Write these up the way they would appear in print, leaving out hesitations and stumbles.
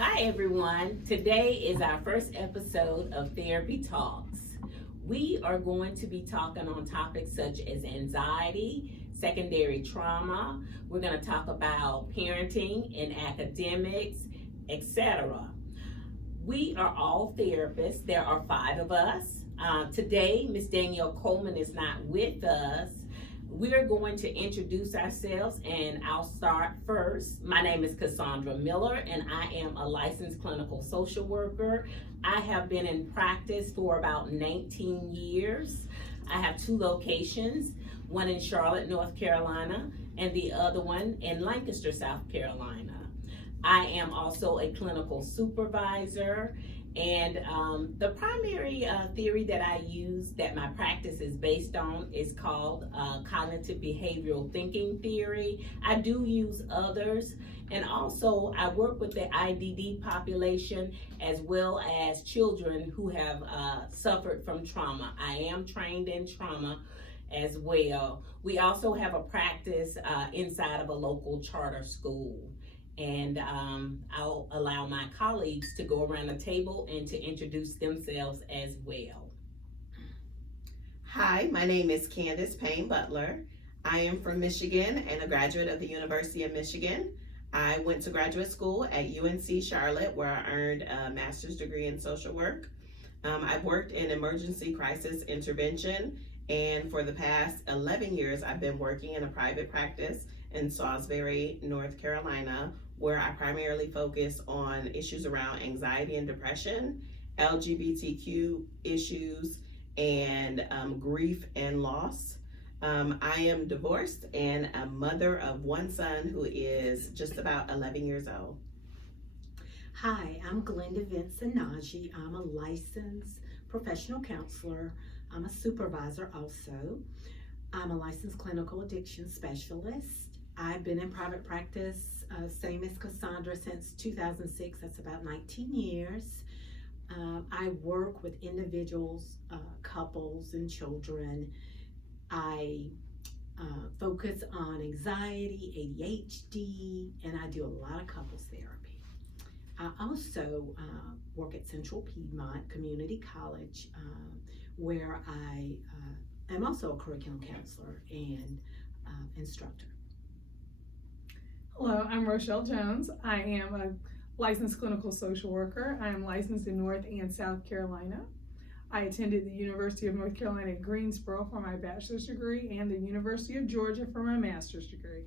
Hi, everyone. Today is our first episode of Therapy Talks. We are going to be talking on topics such as anxiety, secondary trauma. We're going to talk about parenting and academics, etc. We are all therapists. There are 5 of us. Today, Ms. Danielle Coleman is not with us. We're going to introduce ourselves, and I'll start first. My name is Cassandra Miller, and I am a licensed clinical social worker. I have been in practice for about 19 years. I have 2 locations, one in Charlotte, North Carolina, and the other one in Lancaster, South Carolina. I am also a clinical supervisor, and the primary theory that I use that my practice is based on is called cognitive behavioral thinking theory. I do use others, and also I work with the IDD population as well as children who have suffered from trauma. I am trained in trauma as well. We also have a practice inside of a local charter school. And I'll allow my colleagues to go around the table and to introduce themselves as well. Hi, my name is Candace Payne Butler. I am from Michigan and a graduate of the University of Michigan. I went to graduate school at UNC Charlotte, where I earned a master's degree in social work. I've worked in emergency crisis intervention, and for the past 11 years, I've been working in a private practice in Salisbury, North Carolina, where I primarily focus on issues around anxiety and depression, LGBTQ issues, and grief and loss. I am divorced and a mother of 1 son who is just about 11 years old. Hi, I'm Glenda Vincent-Najee. I'm a licensed professional counselor. I'm a supervisor also. I'm a licensed clinical addiction specialist. I've been in private practice, same as Cassandra, since 2006. That's about 19 years. I work with individuals, couples, and children. I focus on anxiety, ADHD, and I do a lot of couples therapy. I also work at Central Piedmont Community College, where I am also a curriculum counselor and instructor. Hello, I'm Rochelle Jones. I am a licensed clinical social worker. I am licensed in North and South Carolina. I attended the University of North Carolina at Greensboro for my bachelor's degree and the University of Georgia for my master's degree.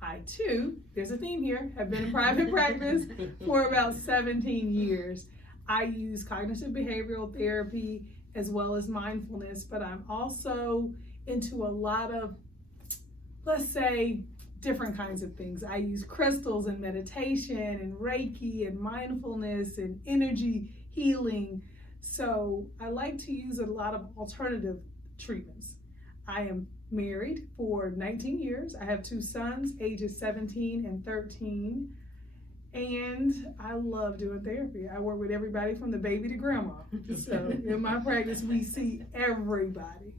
I too, there's a theme here, have been in private practice for about 17 years. I use cognitive behavioral therapy as well as mindfulness, but I'm also into a lot of, let's say, different kinds of things. I use crystals and meditation and Reiki and mindfulness and energy healing. So I like to use a lot of alternative treatments. I am married for 19 years. I have 2 sons, ages 17 and 13. And I love doing therapy. I work with everybody from the baby to grandma. So in my practice, we see everybody.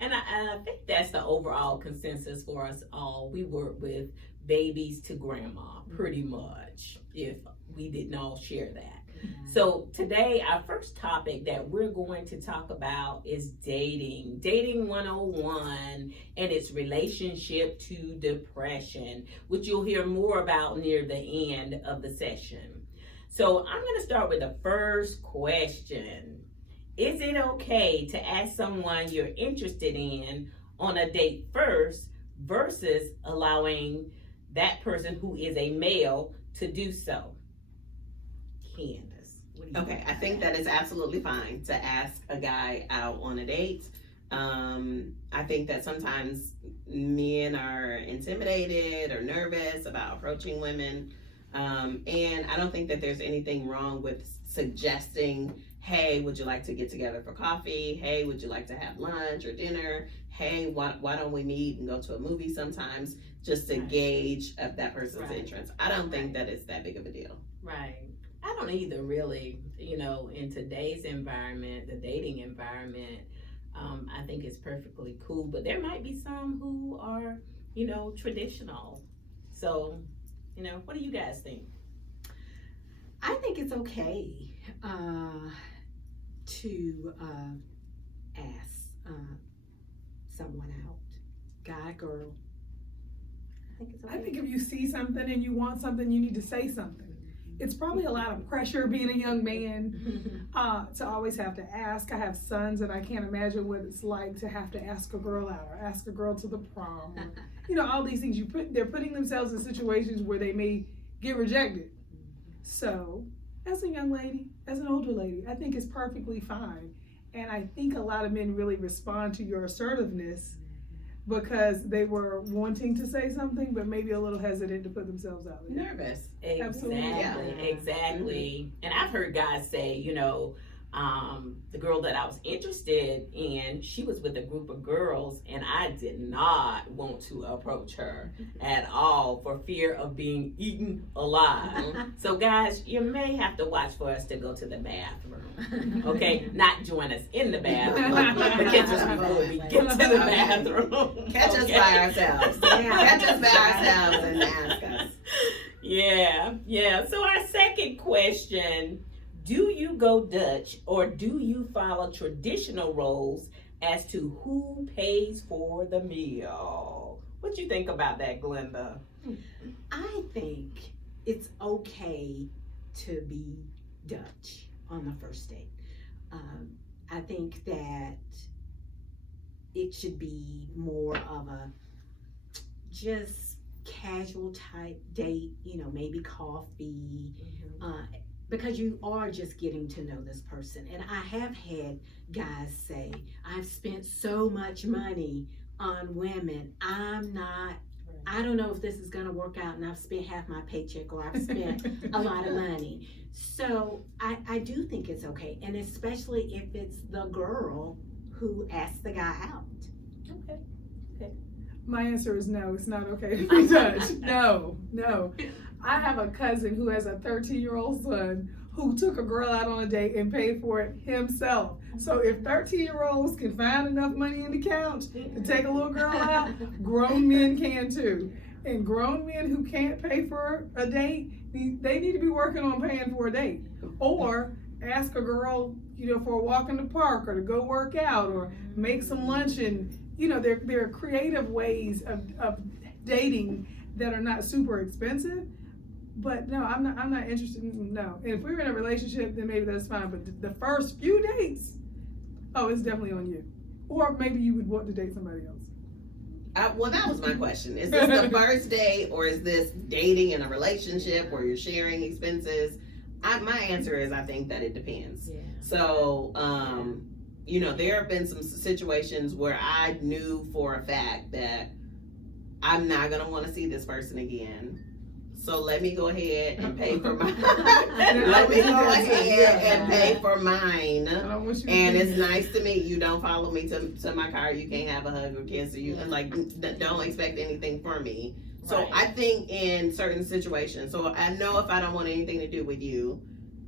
And I think that's the overall consensus for us all. We work with babies to grandma, pretty much, if we didn't all share that. So today, our first topic that we're going to talk about is dating 101, and its relationship to depression, which you'll hear more about near the end of the session. So I'm going to start with the first question. Is it okay to ask someone you're interested in on a date first versus allowing that person who is a male to do so? Candace, what do you Okay, I think that is absolutely fine to ask a guy out on a date. I think that sometimes men are intimidated or nervous about approaching women. And I don't think that there's anything wrong with suggesting, hey, would you like to get together for coffee? Hey, would you like to have lunch or dinner? Hey, why don't we meet and go to a movie sometimes, just to gauge that person's interest. I don't think that it's that big of a deal. Right. I don't either, really. In today's environment, the dating environment, I think it's perfectly cool. But there might be some who are, traditional. So, what do you guys think? I think it's okay to ask someone out, guy, girl. I think it's okay. I think if you see something and you want something, you need to say something. It's probably a lot of pressure being a young man to always have to ask. I have sons and I can't imagine what it's like to have to ask a girl out or ask a girl to the prom. Or, you know, all these things they're putting themselves in situations where they may get rejected. So, as a young lady, as an older lady, I think it's perfectly fine. And I think a lot of men really respond to your assertiveness because they were wanting to say something, but maybe a little hesitant to put themselves out there. Nervous. Exactly, Yeah. exactly. And I've heard guys say, you know, the girl that I was interested in, she was with a group of girls, and I did not want to approach her at all for fear of being eaten alive. So, guys, you may have to watch for us to go to the bathroom. Okay, not join us in the bathroom, but catch us before we get to the bathroom. Catch us by ourselves. Catch us by ourselves and ask us. Yeah. So our second question, do you go Dutch or do you follow traditional roles as to who pays for the meal? What you think about that, Glenda? I think it's okay to be Dutch on the first date. I think that it should be more of a just casual type date, you know, maybe coffee, because you are just getting to know this person. And I have had guys say, I've spent so much money on women, I don't know if this is going to work out, and I've spent half my paycheck or I've spent a lot of money. So I do think it's okay, and especially if it's the girl who asked the guy out. Okay. My answer is no, it's not okay to be Dutch. No. I have a cousin who has a 13-year-old son who took a girl out on a date and paid for it himself. So if 13-year-olds can find enough money in the couch to take a little girl out, grown men can too. And grown men who can't pay for a date, they need to be working on paying for a date. Or ask a girl, you know, for a walk in the park or to go work out or make some lunch. And, you know, there are creative ways of dating that are not super expensive. But no, I'm not interested in, no. And if we were in a relationship, then maybe that's fine. But the first few dates, oh, it's definitely on you. Or maybe you would want to date somebody else. Well, that was my question. Is this the first date, or is this dating in a relationship where you're sharing expenses? My answer is I think that it depends. Yeah. So, you know, there have been some situations where I knew for a fact that I'm not going to want to see this person again. So let me go ahead and pay for mine. Let me go ahead and pay for mine. And it's nice to meet you. Don't follow me to my car. You can't have a hug or kiss. Or you like don't expect anything from me. So Right. I think in certain situations, so I know if I don't want anything to do with you,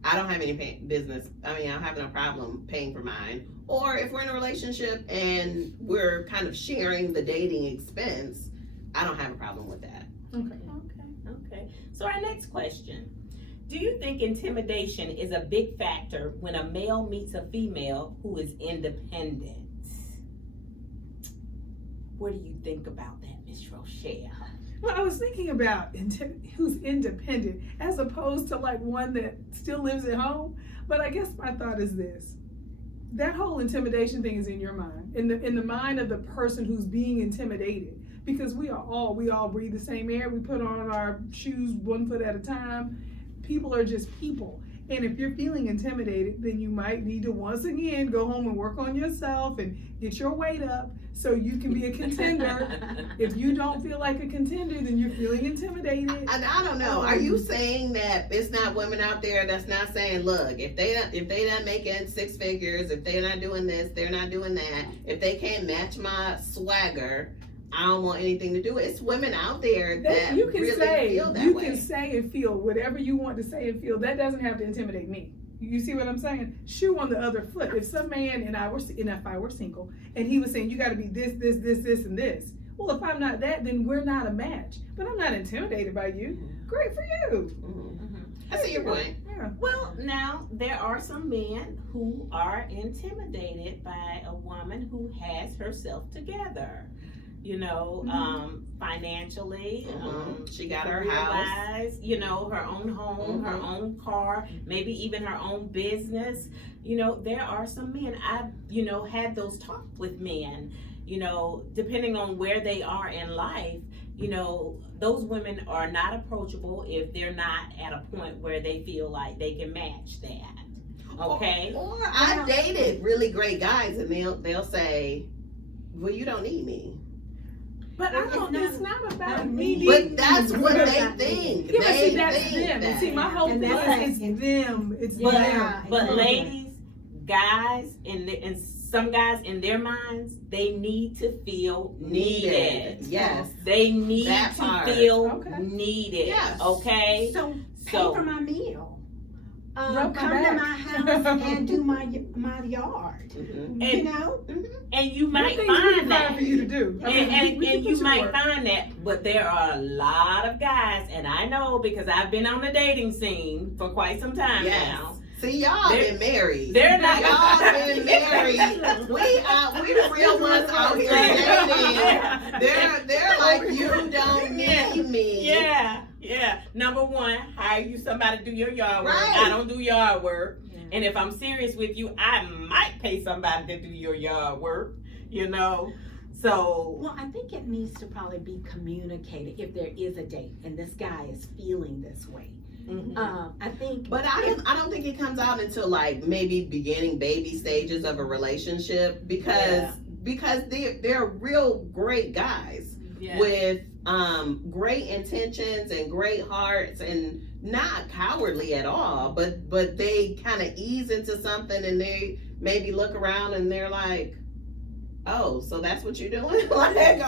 I don't have any business. I mean, I don't have no problem paying for mine. Or if we're in a relationship and we're kind of sharing the dating expense, I don't have a problem with that. Okay. So our next question. Do you think intimidation is a big factor when a male meets a female who is independent? What do you think about that, Miss Rochelle? Well, I was thinking about who's independent as opposed to like one that still lives at home. But I guess my thought is this. That whole intimidation thing is in your mind, in the mind of the person who's being intimidated. Because we all breathe the same air. We put on our shoes 1 foot at a time. People are just people. And if you're feeling intimidated, then you might need to once again go home and work on yourself and get your weight up so you can be a contender. If you don't feel like a contender, then you're feeling intimidated. And I don't know. Are you saying that it's not women out there that's not saying, look, if they not making 6 figures, if they're not doing this, they're not doing that, if they can't match my swagger, I don't want anything to do with it. It's women out there that you can really say, feel that you way. can say and feel whatever you want to say and feel. That doesn't have to intimidate me. You see what I'm saying? Shoe on the other foot. If some man and if I were single and he was saying you got to be this, and this. Well, if I'm not that, then we're not a match. But I'm not intimidated by you. Great for you. I see your point. Yeah. Well, now there are some men who are intimidated by a woman who has herself together. You know, financially, She got her house. career-wise, you know, her own home, her own car, maybe even her own business. You know, there are some men, I've, you know, had those talks with men, you know, depending on where they are in life, you know, those women are not approachable if they're not at a point where they feel like they can match that. Okay? Or I've dated really great guys and they'll say, well, you don't need me. But it's not about me. But that's what they think. Yeah, but They see, that's think them. that. And see, my whole And thing that's is it's them. It's But, them. but exactly. ladies, guys, and some guys in their minds, they need to feel needed. Yes. They need That to part. feel Okay. needed. Yes. Okay? So pay So- for my meal. Rub my Come to back. my house and do my yard. Mhm. You And, know? and you might Things we find can that. find for you to do. And We can you put might to work. find that, but there are a lot of guys, and I know because I've been on the dating scene for quite some time Yes. now. See, y'all They're- been married. they're not- Y'all been married. We the real ones out here dating. They're like, you don't need me. Yeah, yeah. Number one, hire you somebody to do your yard work. Right. I don't do yard work. And if I'm serious with you, I might pay somebody to do your yard work, you know? So, Well, I think it needs to probably be communicated if there is a date and this guy is feeling this way. I think. But I don't think it comes out until like maybe beginning baby stages of a relationship because they're real great guys yeah. with great intentions and great hearts and not cowardly at all, but they kind of ease into something and they maybe look around and they're like, oh, so that's what you're doing? Like,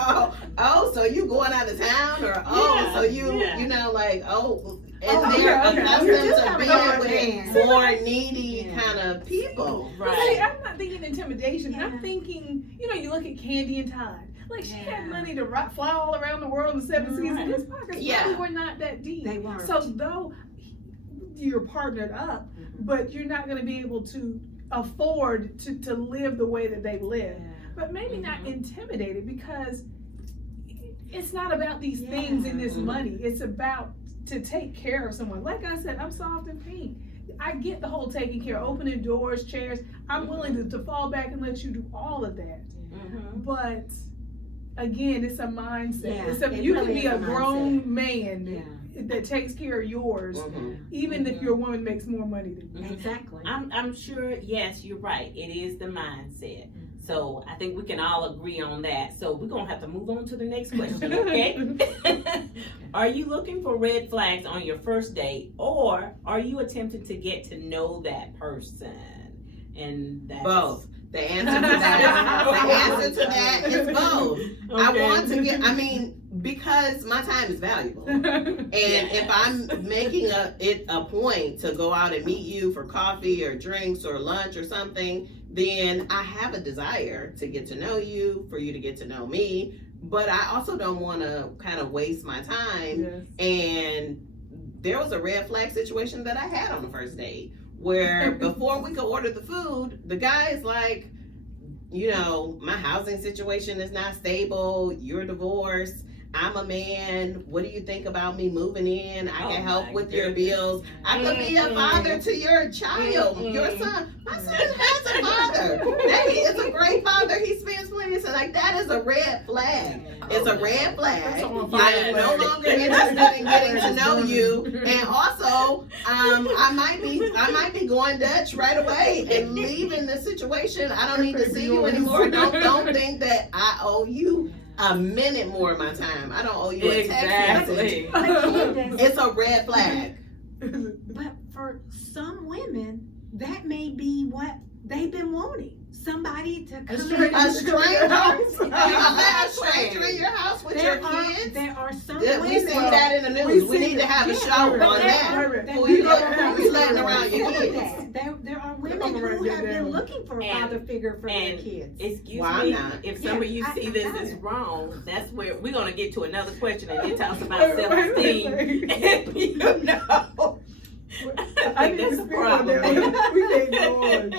oh, so you going out of town, or Yeah, so you yeah. you know, like, oh, and Oh, they're okay, okay. accustomed You do to have a being good with man. more needy Yeah. kind of people. But see, Right. I'm not thinking intimidation. Yeah. I'm thinking, you know, you look at Candy and Todd. Like, she Yeah. had money to fly all around the world in 7 seasons. Right. His pockets Yeah. probably were not that deep. They weren't. So, though you're partnered up, but you're not going to be able to afford to live the way that they live. But maybe not intimidated, because it's not about these things and this Mhm. money. It's about to take care of someone. Like I said, I'm soft and pink. I get the whole taking care, opening doors, chairs. I'm willing to fall back and let you do all of that. Mhm. But again, it's a mindset. Yeah, It's a, it you really can be is a a grown man Yeah. that takes care of yours, Mhm. even if your woman makes more money than you. Mhm. Exactly. I'm sure, yes, you're right. It is the mindset. So I think we can all agree on that. So we're going to have to move on to the next question, okay? Are you looking for red flags on your first date, or are you attempting to get to know that person? And that's Both. The answer to that is both. I want to get, because my time is valuable. And if I'm making it a point to go out and meet you for coffee or drinks or lunch or something, then I have a desire to get to know you, for you to get to know me. But I also don't want to kind of waste my time. Yes. And there was a red flag situation that I had on the first date where before we could order the food, the guy is like, you know, my housing situation is not stable. You're divorced. I'm a man. What do you think about me moving in? I can help with your bills. I could be a father to your child, your son. My son has a father. He is a great father. He spends plenty of time. Like, that is a red flag. It's a red flag. That's on I am no fire. longer interested in getting to know you. And also, I might be going Dutch right away and leaving the situation. I don't need to see you anymore. Don't think that I owe you a minute more of my time. I don't owe you a text message. Exactly. But Candace, It's a red flag. but for some women, that may be what they've been wanting. Somebody to come stranger. A stranger? House. You gonna let a stranger in your house with your kids? There are some Yeah, women. we see that in the news. We We see need to have a that. show Yeah, on there that. are- Who you letting around your Some of kids? that. There are I'm women gonna who write have that been down. looking for a And- father figure for their and kids. Excuse Well, I'm me, not. if some of you Yeah, see I this got is it. wrong, that's where we're gonna get to another question and it talks about Wait, wait, self-esteem. wait. And you know, We can't go on.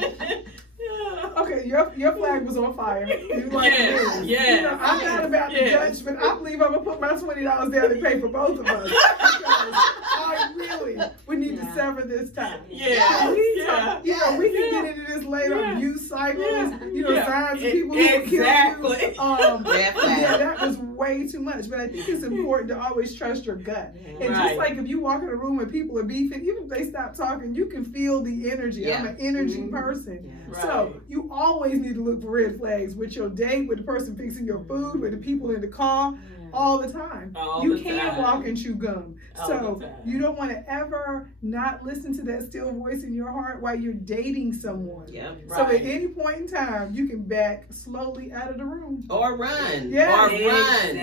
Okay, your flag was on fire. You like Yes, this. yes, You know, I'm not about to yes. judge, but I believe I'm gonna put my $20 down to pay for both of us. Because I really we need to Yeah. sever this time. Yeah, We yeah. you know, we can Yeah. get into this later. Yeah. Abuse cycles, Yeah. you know, Yeah. signs of people who will kill you. Exactly. Red flag. Yeah, that was way too much. But I think it's important to always trust your gut. Yeah. And Right. just like if you walk in a room and people are beefing, even if they stop talking, you can feel the energy. I'm Yeah. an energy Mhm. person. Yeah. So Right. you always need to look for red flags with your date, with the person fixing your food, with the people in the car, all the time. All You the can't time. walk and chew gum. All So the time. you don't want to ever not listen to that still voice in your heart while you're dating someone. Yep. So at Right. any point in time, you can back slowly out of the room. Or run. Yeah. Or run. Exactly. Fast.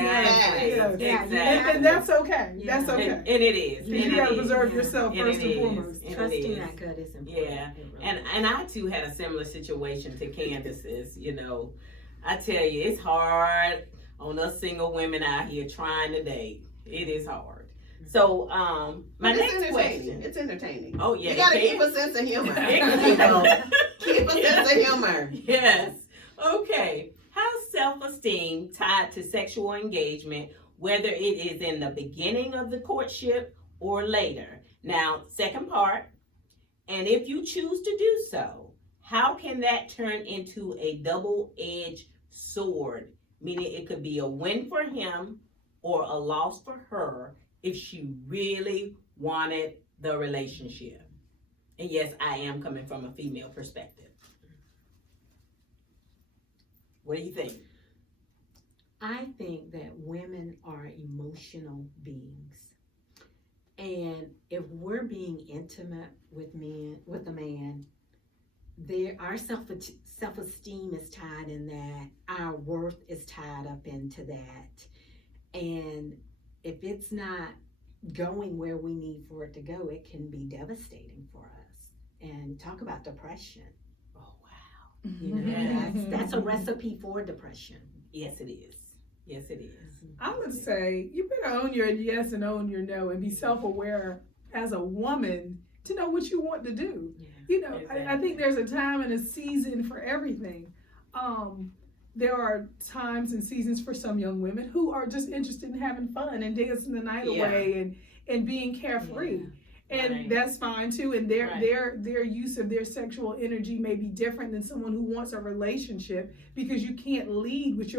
Yeah. Exactly. And that's okay. Yeah. That's okay. And it is. You and gotta it is. preserve Yeah. yourself And first it and is. foremost. And it Trusting is. that gut is important. Yeah. It really And I too had a similar situation to Candace's. You know, I tell you, it's hard on us single women out here trying to date. It is hard. So, my But it's next entertaining. question. It's entertaining. Oh yeah, You gotta it keep can. a sense of humor. It can. People, keep a sense of humor. Yes. Okay. How's self-esteem tied to sexual engagement, whether it is in the beginning of the courtship or later? Now, second part, and if you choose to do so, how can that turn into a double-edged sword? Meaning it could be a win for him or a loss for her if she really wanted the relationship. And yes, I am coming from a female perspective. What do you think? I think that women are emotional beings. And if we're being intimate with a man, our self-esteem is tied in that. Our worth is tied up into that. And if it's not going where we need for it to go, it can be devastating for us. And talk about depression. Oh, wow. You know, Yes. that's a recipe for depression. Yes, it is. Yes, it is. I would say you better own your yes and own your no and be self-aware as a woman to know what you want to do. Yeah. You know, I think there's a time and a season for everything. There are times and seasons for some young women who are just interested in having fun and dancing the night Yeah. away and being carefree. And Right. that's fine too. And their Right. their use of their sexual energy may be different than someone who wants a relationship, because you can't lead with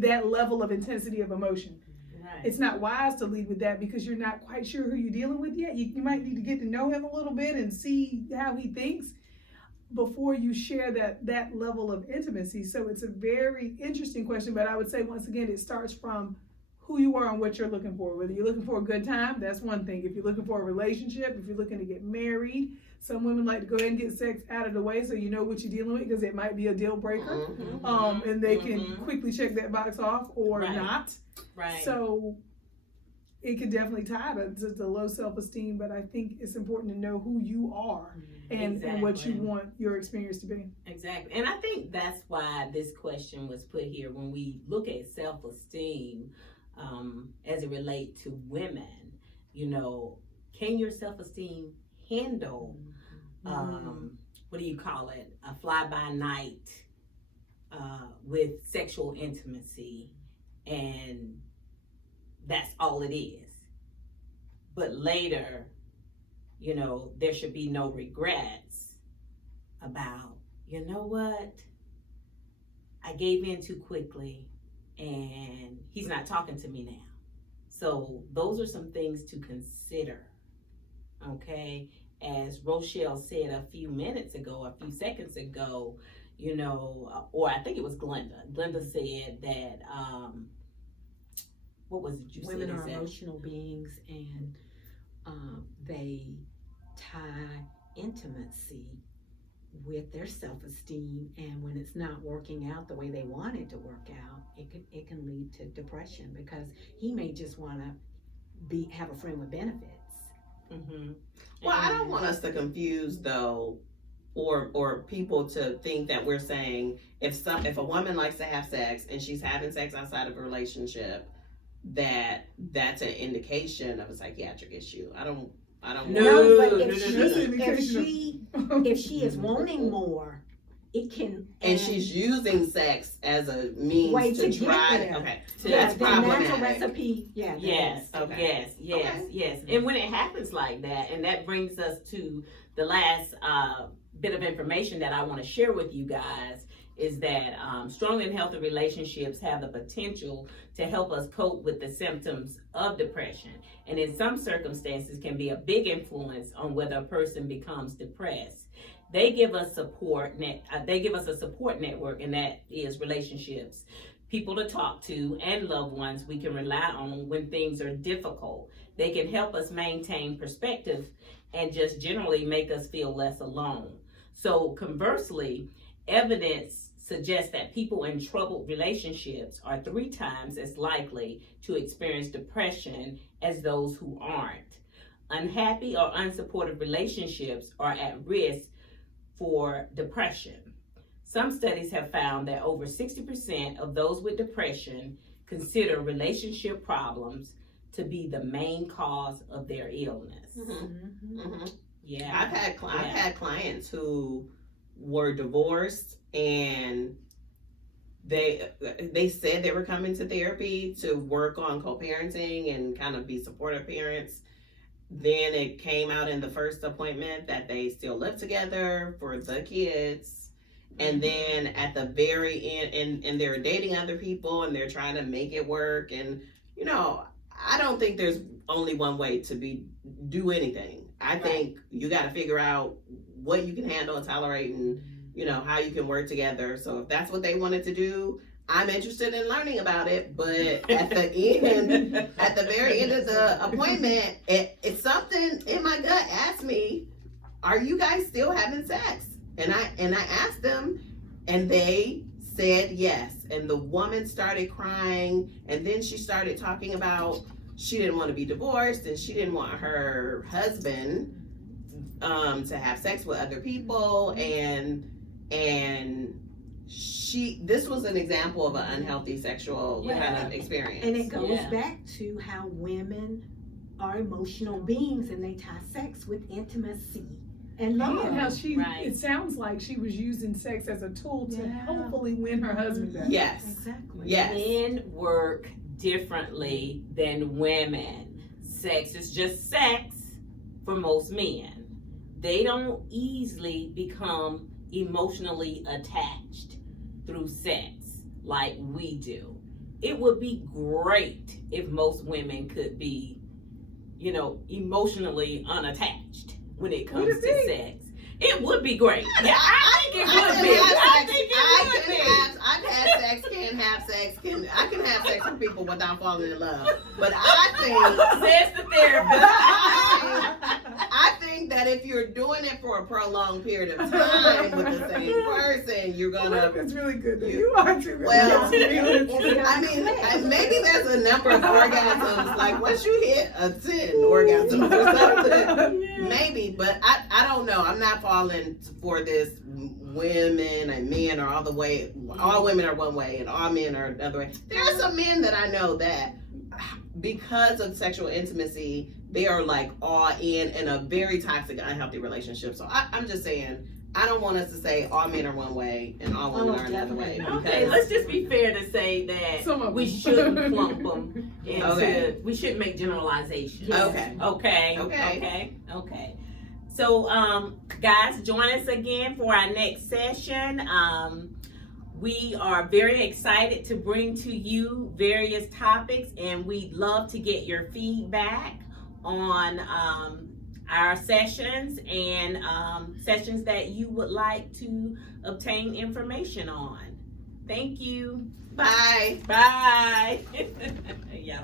that level of intensity of emotion. Right. It's not wise to lead with that because you're not quite sure who you're dealing with yet. You might need to get to know him a little bit and see how he thinks before you share that level of intimacy. So it's a very interesting question, but I would say once again, it starts from who you are and what you're looking for. Whether you're looking for a good time, that's one thing. If you're looking for a relationship, if you're looking to get married, some women like to go ahead and get sex out of the way so you know what you're dealing with, because it might be a deal breaker. Mhm. And they can Mhm. quickly check that box off or Right. not. Right. So it could definitely tie to the low self-esteem, but I think it's important to know who you are and what you Exactly. want your experience to be. Exactly. And I think that's why this question was put here when we look at self-esteem as it relates to women. You know, can your self-esteem handle, what do you call it, a fly-by-night with sexual intimacy, and that's all it is. But later, you know, there should be no regrets about, you know what, I gave in too quickly and he's not talking to me now. So those are some things to consider, okay? As Rochelle said a few seconds ago, you know, or I think it was Glenda. Glenda said that, what was it you Women said? are emotional beings, and they tie intimacy with their self-esteem, and when it's not working out the way they want it to work out, it can lead to depression, because he may just want to have a friend with benefits. Mm-hmm. Well, I don't want us to confuse though, or people to think that we're saying if a woman likes to have sex and she's having sex outside of a relationship, that's an indication of a psychiatric issue. I don't I don't No, but no, if no, she, no, if she is wanting more, it can. And she's using sex as a means Way to to get try. there. Okay, To- Yeah, that's then that's a problematic. recipe. Yeah. that Yes, is. Okay. yes. And when it happens like that, and that brings us to the last bit of information that I want to share with you guys, is that strong and healthy relationships have the potential to help us cope with the symptoms of depression, and in some circumstances can be a big influence on whether a person becomes depressed. They give us they give us a support network, and that is relationships, people to talk to, and loved ones we can rely on when things are difficult. They can help us maintain perspective and just generally make us feel less alone. So conversely, evidence suggests that people in troubled relationships are 3 times as likely to experience depression as those who aren't. Unhappy or unsupportive relationships are at risk for depression. Some studies have found that over 60% of those with depression consider relationship problems to be the main cause of their illness. Yeah. I've had clients who were divorced, and they said they were coming to therapy to work on co-parenting and kind of be supportive parents. Then it came out in the first appointment that they still live together for the kids. And then at the very end, and they're dating other people and they're trying to make it work. And, I don't think there's only one way to do anything. I think you got to figure out what you can handle and tolerate, and, how you can work together. So if that's what they wanted to do, I'm interested in learning about it. But at the very end of the appointment, it's something in my gut asked me, "Are you guys still having sex?" And I asked them, and they said yes. And the woman started crying, and then she started talking about she didn't want to be divorced, and she didn't want her husband to have sex with other people, and this was an example of an unhealthy sexual kind of experience. And it goes Yeah. back to how women are emotional beings, and they tie sex with intimacy and love. And how Right. it sounds like she was using sex as a tool to Yeah. hopefully win her husband back. Yes. Exactly. Yes. Men work differently than women. Sex is just sex for most men. They don't easily become emotionally attached through sex like we do. It would be great if most women could be, emotionally unattached when it comes Would to it be? sex. It would be great. Yeah, I think it would be. I think it would be. I've had sex, can have sex, I can have sex with people without falling in love. But I Says the therapist. I think that if you're doing it for a prolonged period of time with the same person, you're gonna. It's really good that you are too. Well, It's I mean, maybe there's a number of orgasms. Like once you hit a 10 orgasm or something, maybe. But I don't know. I'm not falling for this. Women and men are all women are one way and all men are another way. There are some men that I know that because of sexual intimacy, they are like all in a very toxic, unhealthy relationship. So I'm just saying, I don't want us to say all men are one way and all women are another way. Okay, let's just be fair to say that Some of we them. shouldn't clump them into, Okay. we shouldn't make generalizations. Okay. Okay. So, guys, join us again for our next session. We are very excited to bring to you various topics, and we'd love to get your feedback on our sessions and sessions that you would like to obtain information on. Thank you. Bye. Bye. Yeah.